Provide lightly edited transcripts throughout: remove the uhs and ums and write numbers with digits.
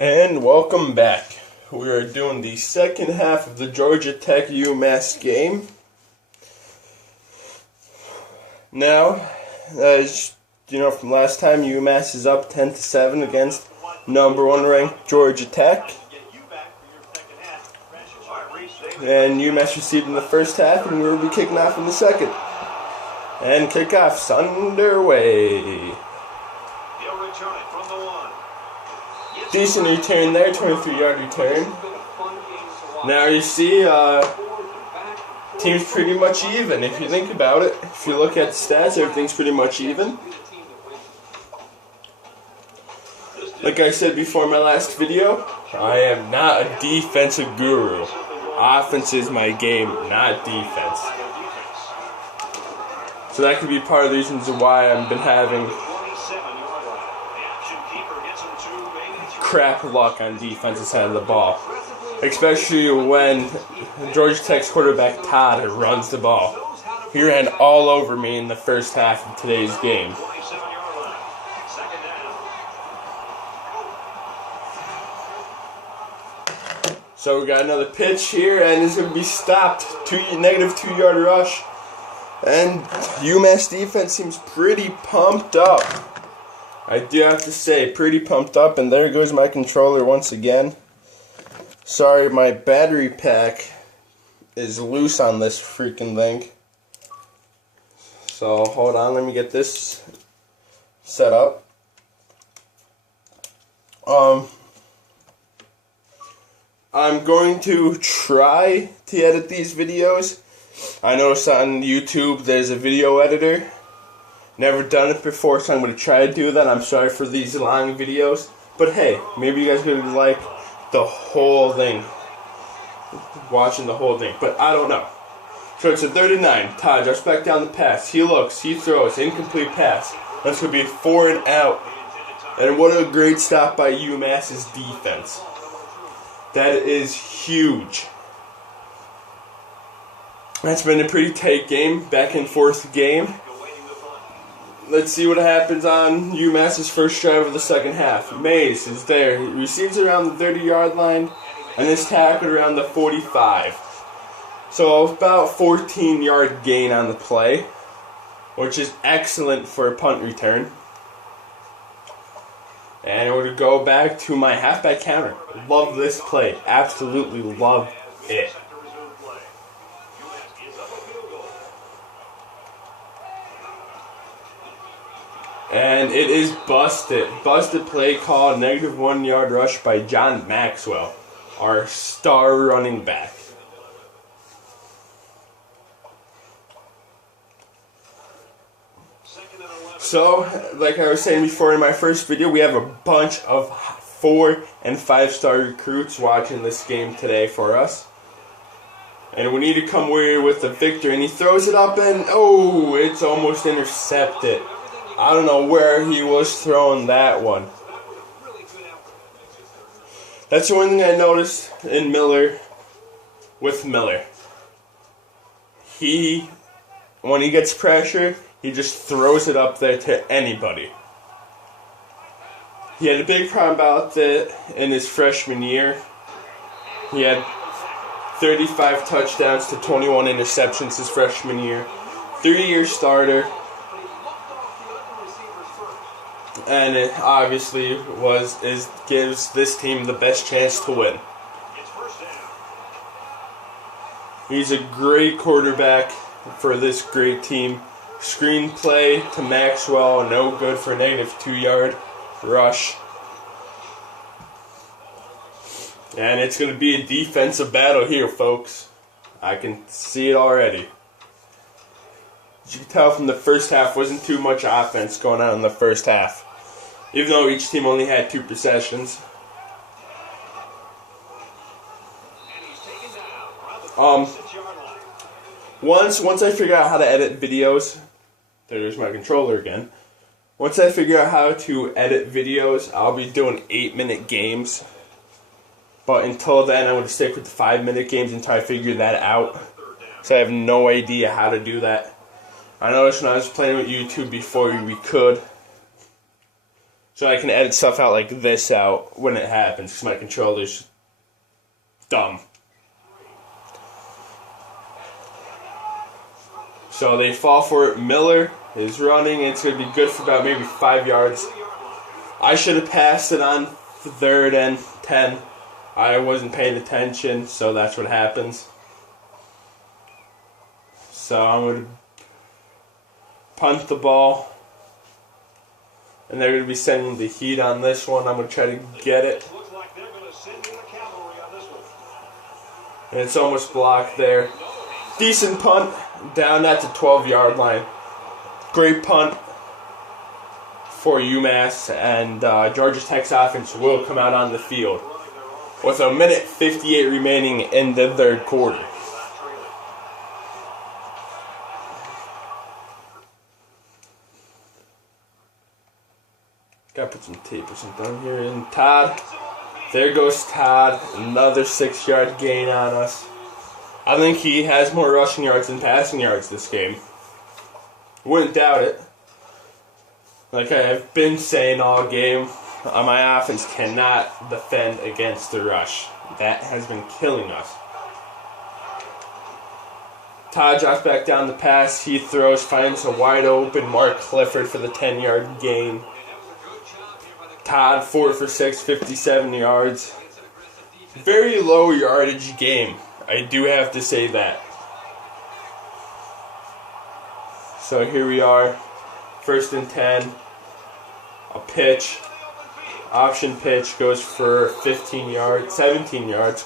And welcome back. We are doing the second half of the Georgia Tech UMass game. Now, as you know from last time, UMass is up 10-7 against number 1 ranked Georgia Tech. And UMass received in the first half, and we will be kicking off in the second. And kickoff's underway. Decent return there, 23-yard return. Now you see, team's pretty much even. If you think about it, if you look at the stats, everything's pretty much even. Like I said before in my last video, I am not a defensive guru. Offense is my game, not defense. So that could be part of the reasons why I've been having crap luck on defensive side of the ball, especially when Georgia Tech's quarterback Todd runs the ball. He ran all over me in the first half of today's game. So we got another pitch here, and it's going to be stopped. Negative 2-yard rush, and UMass defense seems pretty pumped up. I do have to say, pretty pumped up, and there goes my controller once again. Sorry, my battery pack is loose on this freaking thing. So, hold on, let me get this set up. I'm going to try to edit these videos. I noticed on YouTube there's a video editor. Never done it before, so I'm going to try to do that. I'm sorry for these long videos. But hey, maybe you guys could like the whole thing. Watching the whole thing. But I don't know. So it's a 39. Todd drops back down the pass. He looks. He throws. Incomplete pass. That's going to be 4 and out. And what a great stop by UMass's defense. That is huge. That's been a pretty tight game. Back and forth game. Let's see what happens on UMass's first drive of the second half. Mays is there. He receives around the 30-yard line and is tackled around the 45. So about 14-yard gain on the play, which is excellent for a punt return. And we're going to go back to my halfback counter. Love this play. Absolutely love it. And it is busted. Busted play call, negative 1-yard rush by John Maxwell, our star running back. So, like I was saying before in my first video, we have a bunch of 4- and 5-star recruits watching this game today for us. And we need to come away with the victory. And he throws it up and, oh, it's almost intercepted. I don't know where he was throwing that one. That's the one thing I noticed in Miller, with Miller. When he gets pressure, he just throws it up there to anybody. He had a big problem about that in his freshman year. He had 35 touchdowns to 21 interceptions his freshman year. 3-year starter. And it obviously gives this team the best chance to win. He's a great quarterback for this great team. Screenplay to Maxwell, no good for a negative 2-yard rush. And it's going to be a defensive battle here, folks. I can see it already. As you can tell from the first half, wasn't too much offense going on in the first half. Even though each team only had 2 possessions. Once I figure out how to edit videos, there's my controller again. Once I figure out how to edit videos, I'll be doing 8-minute games. But until then, I'm going to stick with the 5-minute games until I figure that out. So I have no idea how to do that. I noticed when I was playing with YouTube before, we could. So I can edit stuff out like this out when it happens, because my controller's dumb. So they fall for it. Miller is running. It's going to be good for about maybe 5 yards. I should have passed it on 3rd and 10. I wasn't paying attention, so that's what happens. So I'm going to punt the ball. And they're going to be sending the heat on this one. I'm going to try to get it. And it's almost blocked there. Decent punt down at the 12-yard line. Great punt for UMass, and Georgia Tech's offense will come out on the field with 1:58 remaining in the 3rd quarter. Gotta put some tape or something on here. And Todd, there goes Todd, another 6-yard gain on us. I think he has more rushing yards than passing yards this game. Wouldn't doubt it. Like I've been saying all game, my offense cannot defend against the rush. That has been killing us. Todd drops back down the pass. He throws, finds a wide open Mark Clifford for the 10-yard gain. Todd 4 for 6, 57 yards. Very low yardage game. I do have to say that. So here we are, 1st and 10. A pitch, option pitch goes for 17 yards, 17 yards.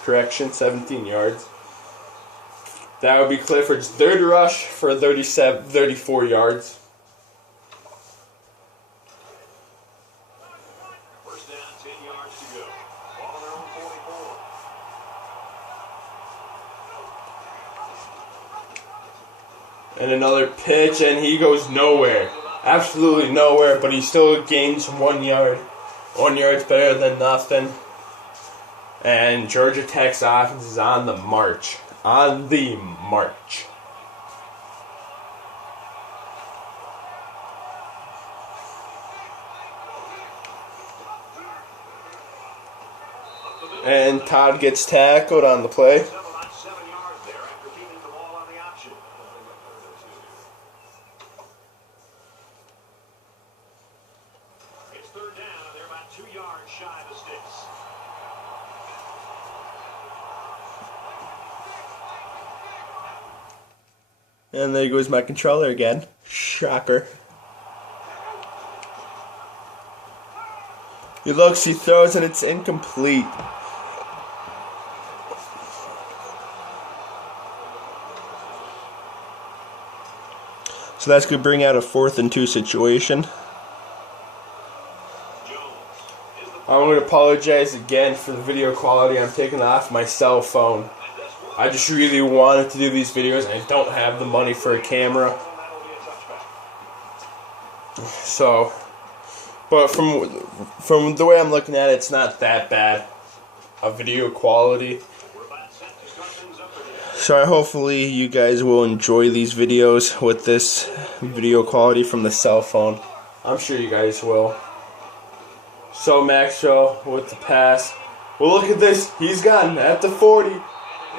That would be Clifford's 3rd rush for 34 yards. First down, 10 yards to go. Ball on their own 44. And another pitch, and he goes nowhere. Absolutely nowhere, but he still gains 1 yard. 1 yard's better than nothing. And Georgia Tech's offense is on the march. On the march. And Todd gets tackled on the play. It's 3rd down, and they're about 2 yards shy of the sticks. And there goes my controller again. Shocker. He looks, he throws, and it's incomplete. So that's going to bring out a 4th and 2 situation. I'm going to apologize again for the video quality. I'm taking it off my cell phone. I just really wanted to do these videos, and I don't have the money for a camera. So, but from the way I'm looking at it, it's not that bad of video quality. So hopefully you guys will enjoy these videos with this video quality from the cell phone. I'm sure you guys will. So Maxwell with the pass. Well, look at this. He's gotten at the 40.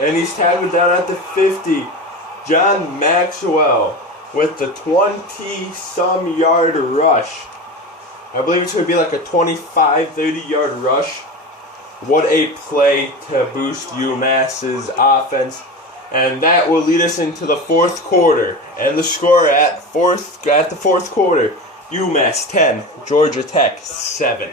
And he's tackled down at the 50. John Maxwell with the 20-some yard rush. I believe it's going to be like a 25, 30-yard rush. What a play to boost UMass's offense. And that will lead us into the 4th quarter. And the score at the 4th quarter, UMass 10, Georgia Tech 7.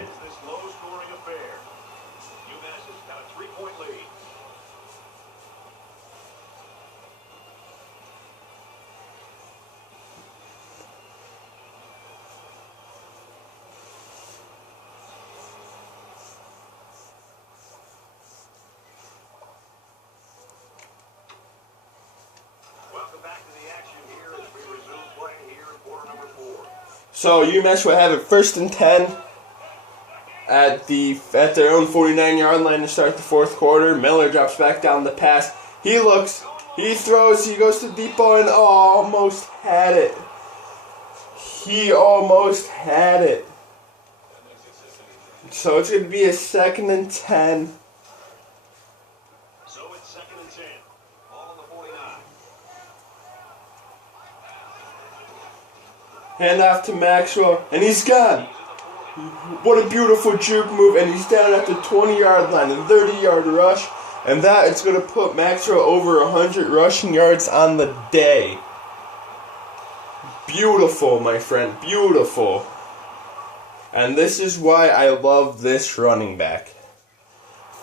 So UMass will have it 1st and 10 at their own 49-yard line to start the 4th quarter. Miller drops back down the pass. He looks, he throws, he goes to deep ball and almost had it. He almost had it. So it's going to be a 2nd and 10. So it's 2nd and 10. Ball on the 49. Hand off to Maxwell, and he's gone. What a beautiful juke move, and he's down at the 20-yard line, a 30-yard rush, and that is going to put Maxwell over 100 rushing yards on the day. Beautiful, my friend, beautiful. And this is why I love this running back.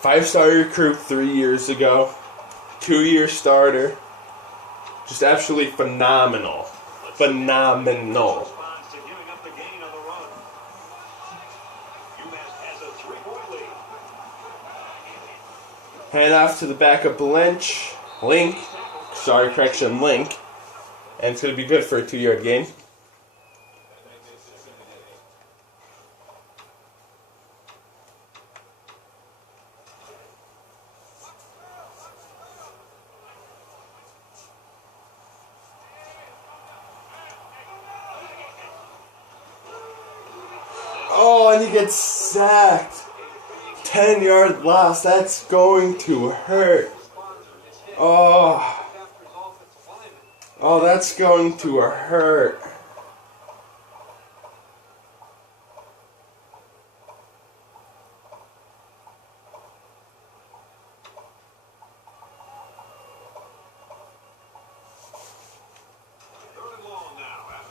5-star recruit 3 years ago, 2-year starter, just absolutely phenomenal. Phenomenal. Responds to giving up the gain on the run. UMass has a 3-point lead. Hand off to the backup Lynch. Link. And it's going to be good for a 2-yard gain. Oh, and he gets sacked. 10-yard loss. That's going to hurt. Oh, that's going to hurt.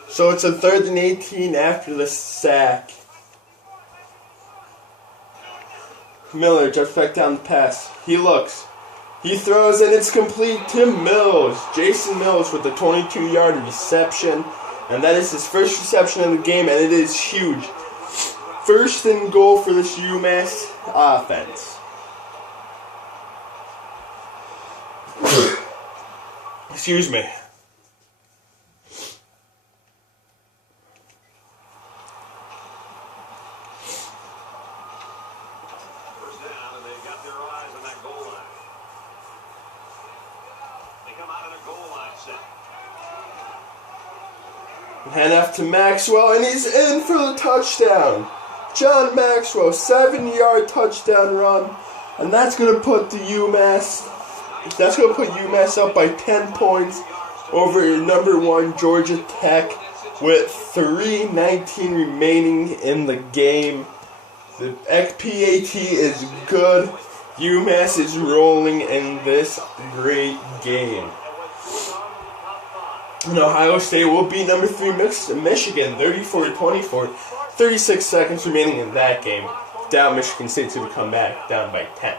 So it's a 3rd and 18 after the sack. Miller just back down the pass. He looks. He throws, and it's complete to Mills. Jason Mills with the 22-yard reception. And that is his first reception of the game, and it is huge. 1st and goal for this UMass offense. Excuse me. Hand off to Maxwell, and he's in for the touchdown. John Maxwell, 7-yard touchdown run, and that's going to put UMass up by 10 points over number 1 Georgia Tech with 3:19 remaining in the game. The PAT is good. UMass is rolling in this great game. And Ohio State will beat number 3 Michigan 34-24. 36 seconds remaining in that game. Down Michigan State's going to come back down by 10.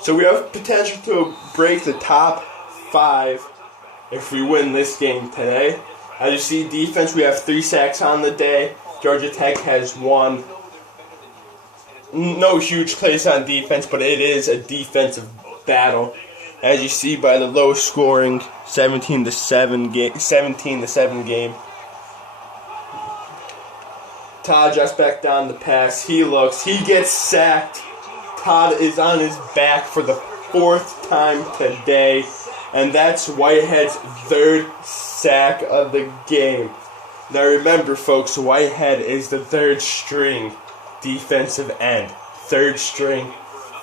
So we have potential to break the top 5 if we win this game today. As you see, defense, we have 3 sacks on the day. Georgia Tech has 1. No huge plays on defense, but it is a defensive battle. As you see by the low scoring 17-7 game. Todd just back down the pass. He looks. He gets sacked. Todd is on his back for the 4th time today. And that's Whitehead's 3rd sack of the game. Now remember, folks, Whitehead is the 3rd string defensive end. 3rd string.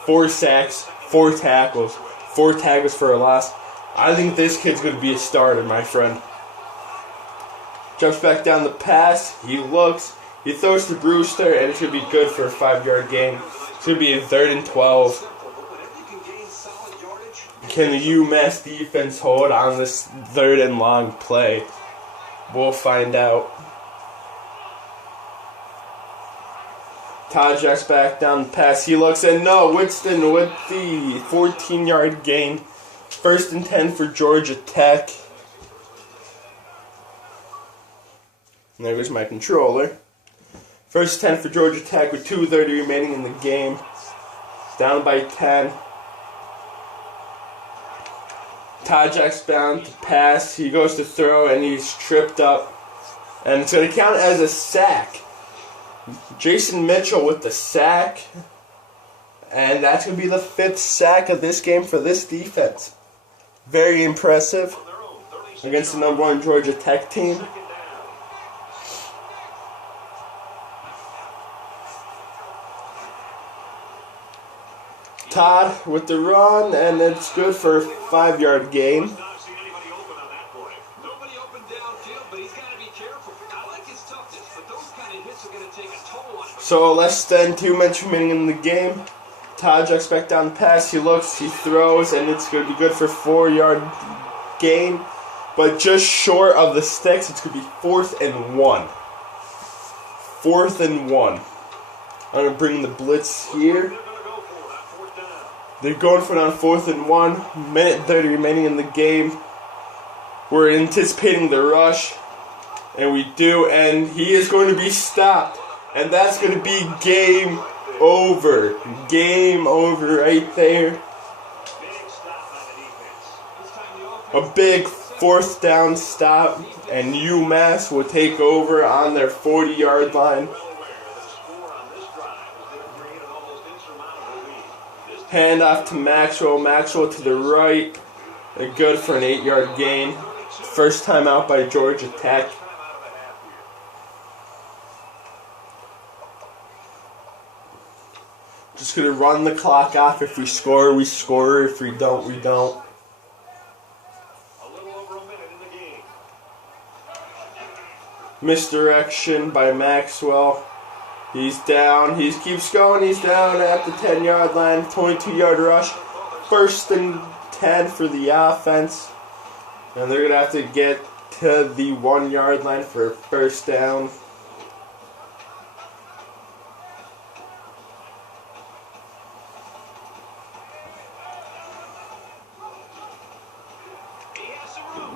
4 sacks, 4 tackles. 4 tackles for a loss. I think this kid's going to be a starter, my friend. Jumps back down the pass. He looks. He throws to Brewster, and it's going to be good for a 5-yard gain. It's going to be a 3rd and 12. Can the UMass defense hold on this 3rd and long play? We'll find out. Todd jacks back down the pass. He looks, and no, Winston with the 14-yard gain. 1st and 10 for Georgia Tech. And there goes my controller. 1st and 10 for Georgia Tech with 2:30 remaining in the game. Down by 10. Todd jacks down to pass. He goes to throw, and he's tripped up. And it's going to count as a sack. Jason Mitchell with the sack. And that's going to be the 5th sack of this game for this defense. Very impressive against the #1 Georgia Tech team. Todd with the run, and it's good for a 5-yard gain. So less than 2 minutes remaining in the game. Todd checks back down the pass. He looks, he throws, and it's going to be good for a 4-yard gain. But just short of the sticks, it's going to be 4th and 1. 4th and 1. I'm going to bring the blitz here. They're going for it on 4th and 1. Minute 30 remaining in the game. We're anticipating the rush. And we do, and he is going to be stopped. And that's going to be game over. Game over right there. A big 4th down stop. And UMass will take over on their 40-yard line. Hand off to Maxwell. Maxwell to the right. They're good for an 8-yard gain. First time out by Georgia Tech. Just going to run the clock off. If we score, we score. If we don't, we don't. Misdirection by Maxwell. He's down. He keeps going. He's down at the 10-yard line. 22-yard rush. 1st and 10 for the offense. And they're going to have to get to the 1-yard line for a 1st down.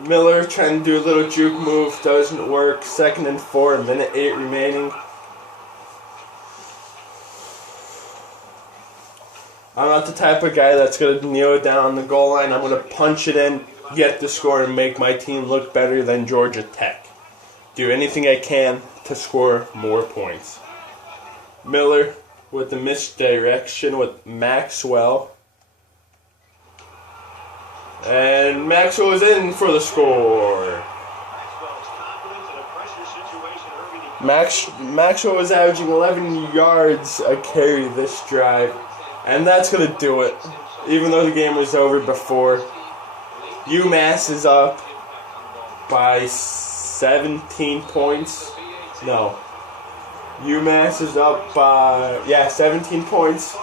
Miller trying to do a little juke move, doesn't work. 2nd and 4, minute 8 remaining. I'm not the type of guy that's going to kneel down on the goal line. I'm going to punch it in, get the score, and make my team look better than Georgia Tech. Do anything I can to score more points. Miller with the misdirection with Maxwell. And Maxwell is in for the score. Maxwell is averaging 11 yards a carry this drive. And that's going to do it. Even though the game was over before. UMass is up by 17 points. No. UMass is up by, 17 points.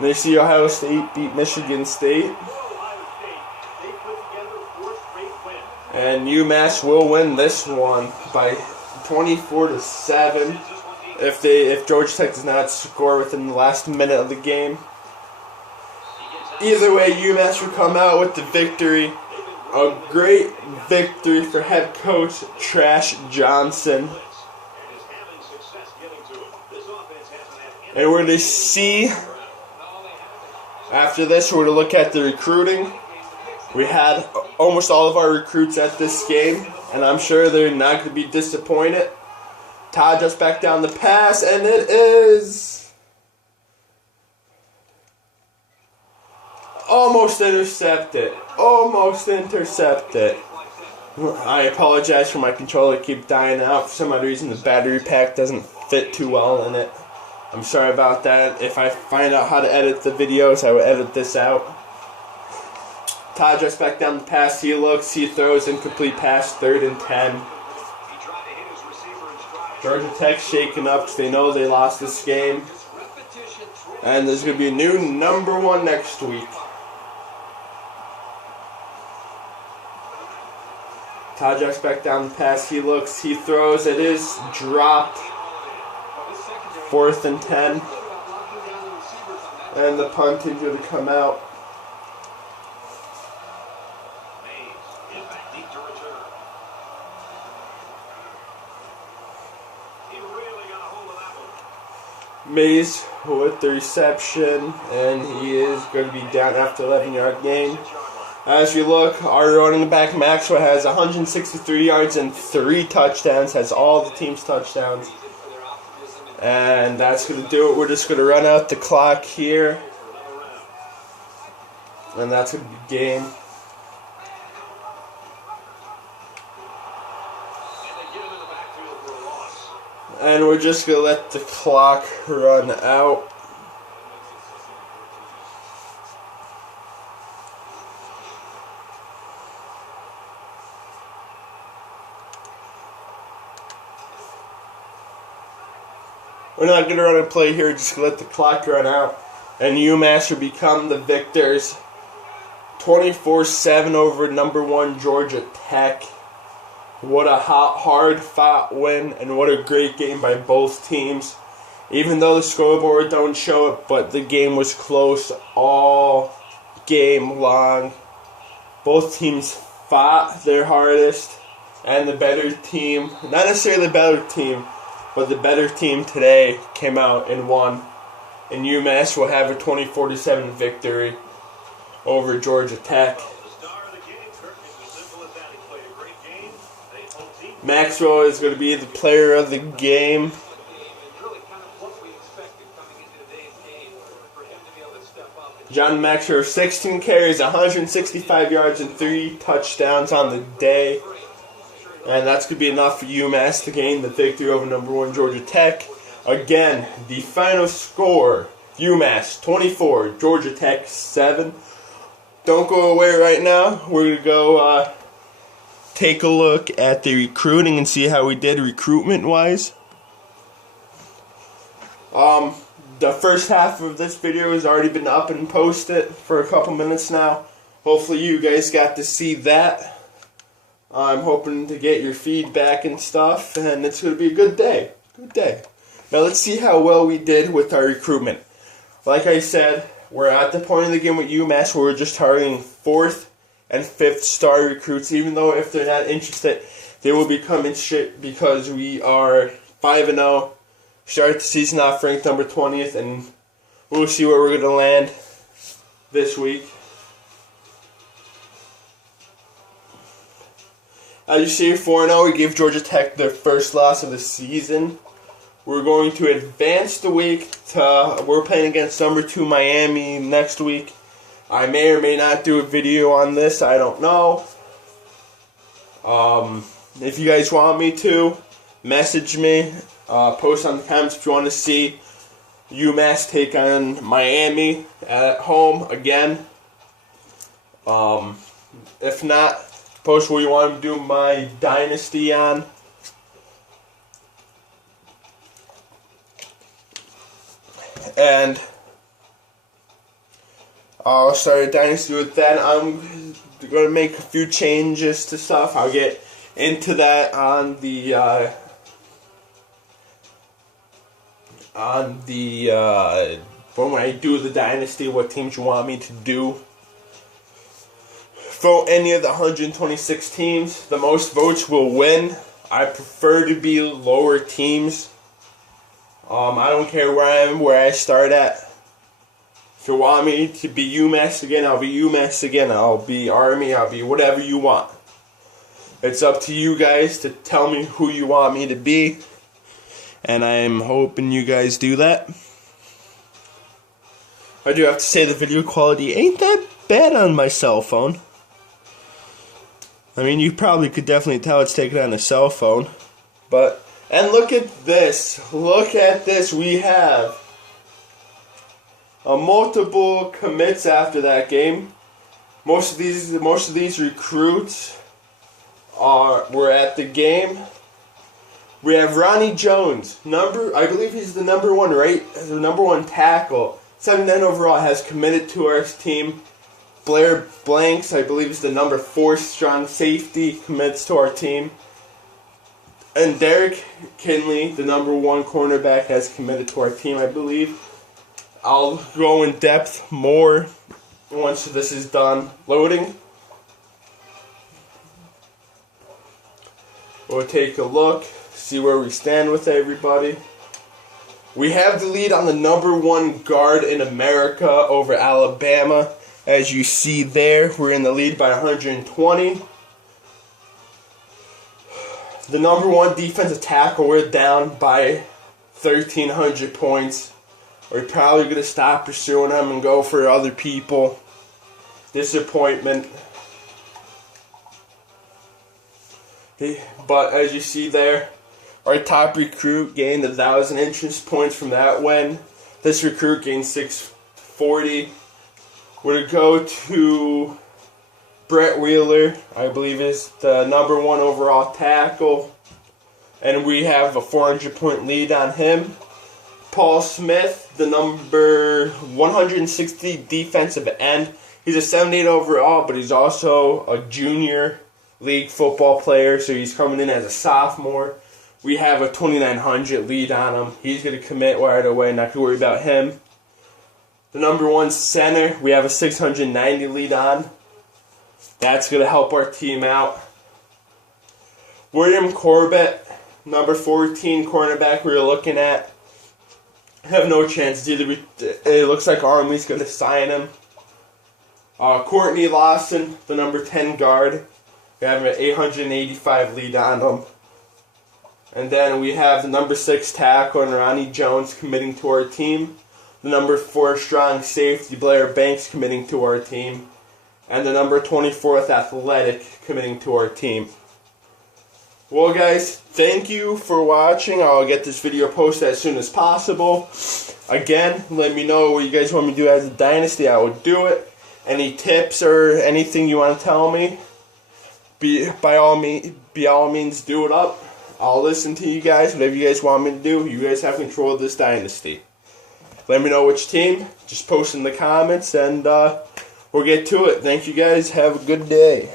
They see Ohio State beat Michigan State. And UMass will win this one by 24-7 if Georgia Tech does not score within the last minute of the game. Either way, UMass will come out with the victory. A great victory for head coach Trash Johnson. And we're going to see, after this, we're going to look at the recruiting. We had almost all of our recruits at this game, and I'm sure they're not going to be disappointed. Todd just back down the pass, and it is almost intercepted. Almost intercepted. I apologize for my controller keep dying out. For some odd reason, the battery pack doesn't fit too well in it. I'm sorry about that. If I find out how to edit the videos, I will edit this out. Todd just back down the pass. He looks, he throws, incomplete pass, 3rd and 10. Georgia Tech shaken up because they know they lost this game. And there's going to be a new #1 next week. Todd just back down the pass. He looks, he throws. It is dropped. 4th and 10. And the punt is going to come out. Mays with the reception, and he is going to be down after 11-yard gain. As we look, our running back Maxwell has 163 yards and 3 touchdowns, has all the team's touchdowns. And that's going to do it. We're just going to run out the clock here. And that's a game. And we're just going to let the clock run out. We're not going to run a play here, just going to let the clock run out. And UMass will become the victors 24-7 over #1 Georgia Tech. What a hard-fought win, and what a great game by both teams. Even though the scoreboard don't show it, but the game was close all game long. Both teams fought their hardest, and the better team, not necessarily the better team, but the better team today came out and won. And UMass will have a 24-7 victory over Georgia Tech. Maxwell is going to be the player of the game. John Maxwell, 16 carries, 165 yards, and 3 touchdowns on the day. And that's going to be enough for UMass to gain the victory over #1 Georgia Tech. Again, the final score, UMass 24, Georgia Tech 7. Don't go away right now. We're going to go take a look at the recruiting and see how we did recruitment-wise. The first half of this video has already been up and posted for a couple minutes now. Hopefully you guys got to see that. I'm hoping to get your feedback and stuff, and it's going to be a good day. Good day. Now let's see how well we did with our recruitment. Like I said, we're at the point of the game with UMass where we're just targeting 4th and 5th star recruits, even though if they're not interested, they will become interested because we are 5-0. Start the season off ranked number 20th, and we'll see where we're going to land this week. As you see, 4-0, we gave Georgia Tech their first loss of the season. We're going to advance the week to, we're playing against #2 Miami next week. I may or may not do a video on this, I don't know. If you guys want me to, message me. Post on the comments if you want to see UMass take on Miami at home again. If not, post what you want to do my dynasty on. And I'll start a dynasty with that. I'm going to make a few changes to stuff. I'll get into that on the when I do the dynasty, what teams you want me to do. Vote any of the 126 teams. The most votes will win. I prefer to be lower teams. I don't care where I am, where I start at. If you want me to be UMass again, I'll be UMass again. I'll be Army, I'll be whatever you want. It's up to you guys to tell me who you want me to be. And I'm hoping you guys do that. I do have to say the video quality ain't that bad on my cell phone. I mean, you probably could definitely tell it's taken on a cell phone. But, and look at this. Look at this. We have multiple commits after that game. Most of these recruits were at the game. We have Ronnie Jones, I believe he's the #1, right? The #1 tackle. 79 overall, has committed to our team. Blair Blanks, I believe, is the #4 strong safety, commits to our team. And Derek Kinley, the #1 cornerback, has committed to our team, I believe. I'll go in depth more once this is done loading. We'll take a look, see where we stand with everybody. We have the lead on the #1 guard in America over Alabama. As you see there, we're in the lead by 120. The #1 defensive tackle, we're down by 1,300 points. We're probably going to stop pursuing him and go for other people. Disappointment. But as you see there, our top recruit gained 1,000 entrance points from that win. This recruit gained 640. We're to go to Brett Wheeler, I believe is the number 1 overall tackle. And we have a 400-point lead on him. Paul Smith, the number 160 defensive end. He's a 78 overall, but he's also a junior league football player, so he's coming in as a sophomore. We have a 2,900 lead on him. He's going to commit right away, not to worry about him. The number 1 center, we have a 690 lead on. That's going to help our team out. William Corbett, number 14 cornerback we were looking at. Have no chance. It looks like Army's going to sign him. Courtney Lawson, the number 10 guard. We have an 885 lead on him. And then we have the number 6 tackle, and Ronnie Jones, committing to our team. The number 4 strong safety, Blair Banks, committing to our team. And the number 24th athletic, committing to our team. Well, guys, thank you for watching. I'll get this video posted as soon as possible. Again, let me know what you guys want me to do as a dynasty. I will do it. Any tips or anything you want to tell me, by all means, do it up. I'll listen to you guys. Whatever you guys want me to do, you guys have control of this dynasty. Let me know which team. Just post in the comments, and we'll get to it. Thank you guys. Have a good day.